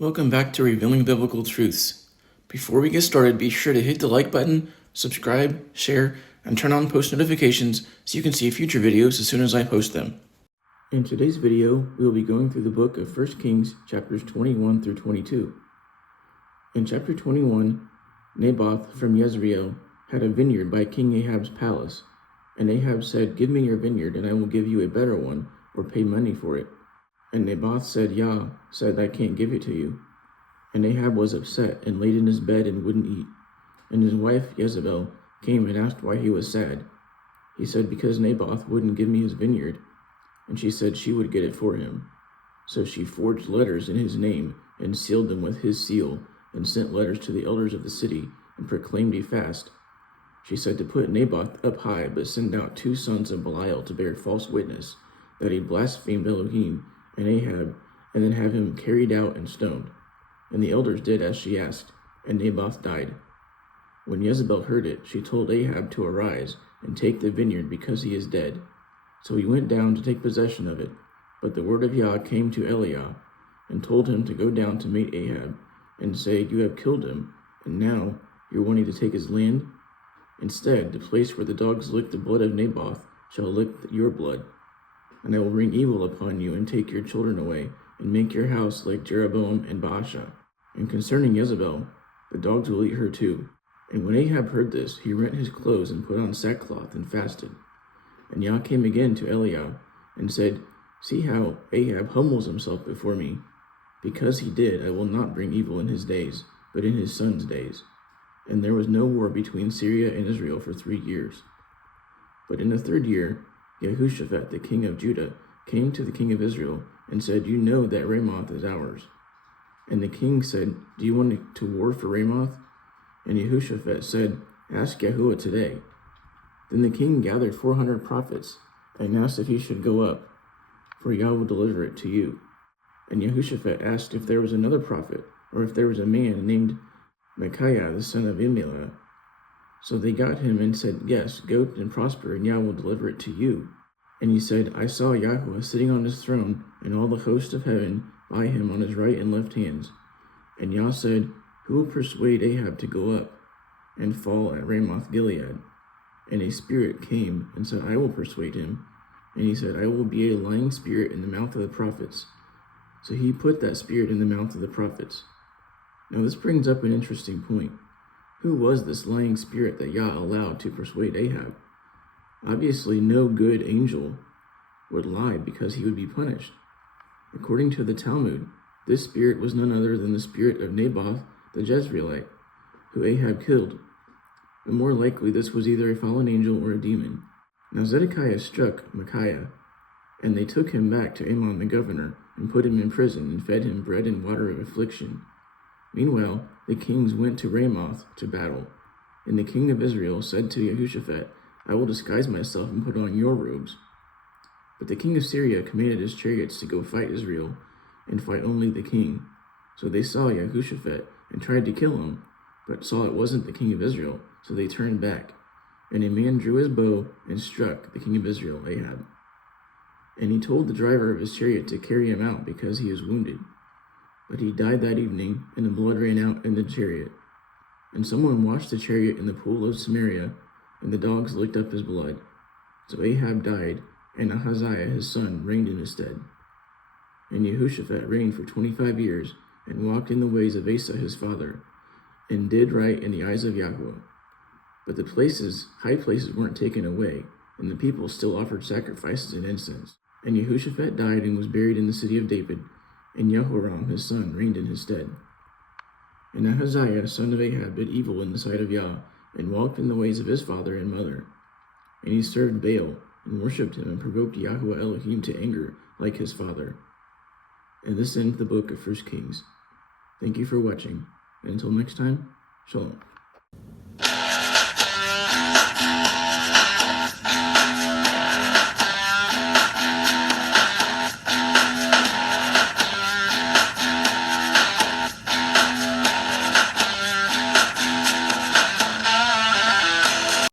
Welcome back to Revealing Biblical Truths. Before we get started, be sure to hit the like button, subscribe, share, and turn on post notifications so you can see future videos as soon as I post them. In today's video, we will be going through the book of 1 Kings, chapters 21 through 22. In chapter 21, Naboth from Jezreel had a vineyard by King Ahab's palace, and Ahab said, "Give me your vineyard, and I will give you a better one, or pay money for it." And Naboth said, I can't give it to you. And Ahab was upset and laid in his bed and wouldn't eat. And his wife Jezebel came and asked why he was sad. He said, "Because Naboth wouldn't give me his vineyard." And she said she would get it for him. So she forged letters in his name and sealed them with his seal, and sent letters to the elders of the city and proclaimed a fast. She said to put Naboth up high, but send out 2 sons of Belial to bear false witness that he blasphemed Elohim and Ahab, and then have him carried out and stoned. And the elders did as she asked, and Naboth died. When Jezebel heard it, she told Ahab to arise and take the vineyard, because he is dead. So he went down to take possession of it. But the word of Yah came to Eliah, and told him to go down to meet Ahab, and say, "You have killed him, and now you're wanting to take his land? Instead, the place where the dogs licked the blood of Naboth shall lick your blood. And I will bring evil upon you, and take your children away, and make your house like Jeroboam and Baasha. And concerning Jezebel, the dogs will eat her too." And when Ahab heard this, he rent his clothes and put on sackcloth and fasted. And Yah came again to Eliah, and said, "See how Ahab humbles himself before me. Because he did, I will not bring evil in his days, but in his son's days." And there was no war between Syria and Israel for 3 years. But in the 3rd year, Jehoshaphat, the king of Judah, came to the king of Israel and said, "You know that Ramoth is ours." And the king said, "Do you want to war for Ramoth?" And Jehoshaphat said, "Ask Yahuwah today." Then the king gathered 400 prophets and asked if he should go up, for Yah will deliver it to you. And Jehoshaphat asked if there was another prophet, or if there was a man named Micaiah the son of Imlah. So they got him and said, "Yes, go and prosper, and Yah will deliver it to you." And he said, "I saw Yahuwah sitting on his throne, and all the host of heaven by him on his right and left hands." And Yah said, "Who will persuade Ahab to go up and fall at Ramoth-Gilead?" And a spirit came and said, "I will persuade him." And he said, "I will be a lying spirit in the mouth of the prophets." So he put that spirit in the mouth of the prophets. Now this brings up an interesting point. Who was this lying spirit that Yah allowed to persuade Ahab? Obviously, no good angel would lie, because he would be punished. According to the Talmud, this spirit was none other than the spirit of Naboth the Jezreelite, who Ahab killed. But more likely, this was either a fallen angel or a demon. Now Zedekiah struck Micaiah, and they took him back to Amon the governor, and put him in prison, and fed him bread and water of affliction. Meanwhile, the kings went to Ramoth to battle. And the king of Israel said to Jehoshaphat, "I will disguise myself and put on your robes." But the king of Syria commanded his chariots to go fight Israel, and fight only the king. So they saw Jehoshaphat and tried to kill him, but saw it wasn't the king of Israel, so they turned back. And a man drew his bow and struck the king of Israel, Ahab. And he told the driver of his chariot to carry him out, because he is wounded. But he died that evening, and the blood ran out in the chariot. And someone washed the chariot in the pool of Samaria, and the dogs licked up his blood. So Ahab died, and Ahaziah his son reigned in his stead. And Jehoshaphat reigned for 25 years, and walked in the ways of Asa his father, and did right in the eyes of Yahuwah. But the high places weren't taken away, and the people still offered sacrifices and incense. And Jehoshaphat died and was buried in the city of David, and Jehoram his son reigned in his stead. And Ahaziah son of Ahab did evil in the sight of Yah, and walked in the ways of his father and mother. And he served Baal, and worshipped him, and provoked Yahuwah Elohim to anger, like his father. And this ends the book of 1 Kings. Thank you for watching, and until next time, Shalom.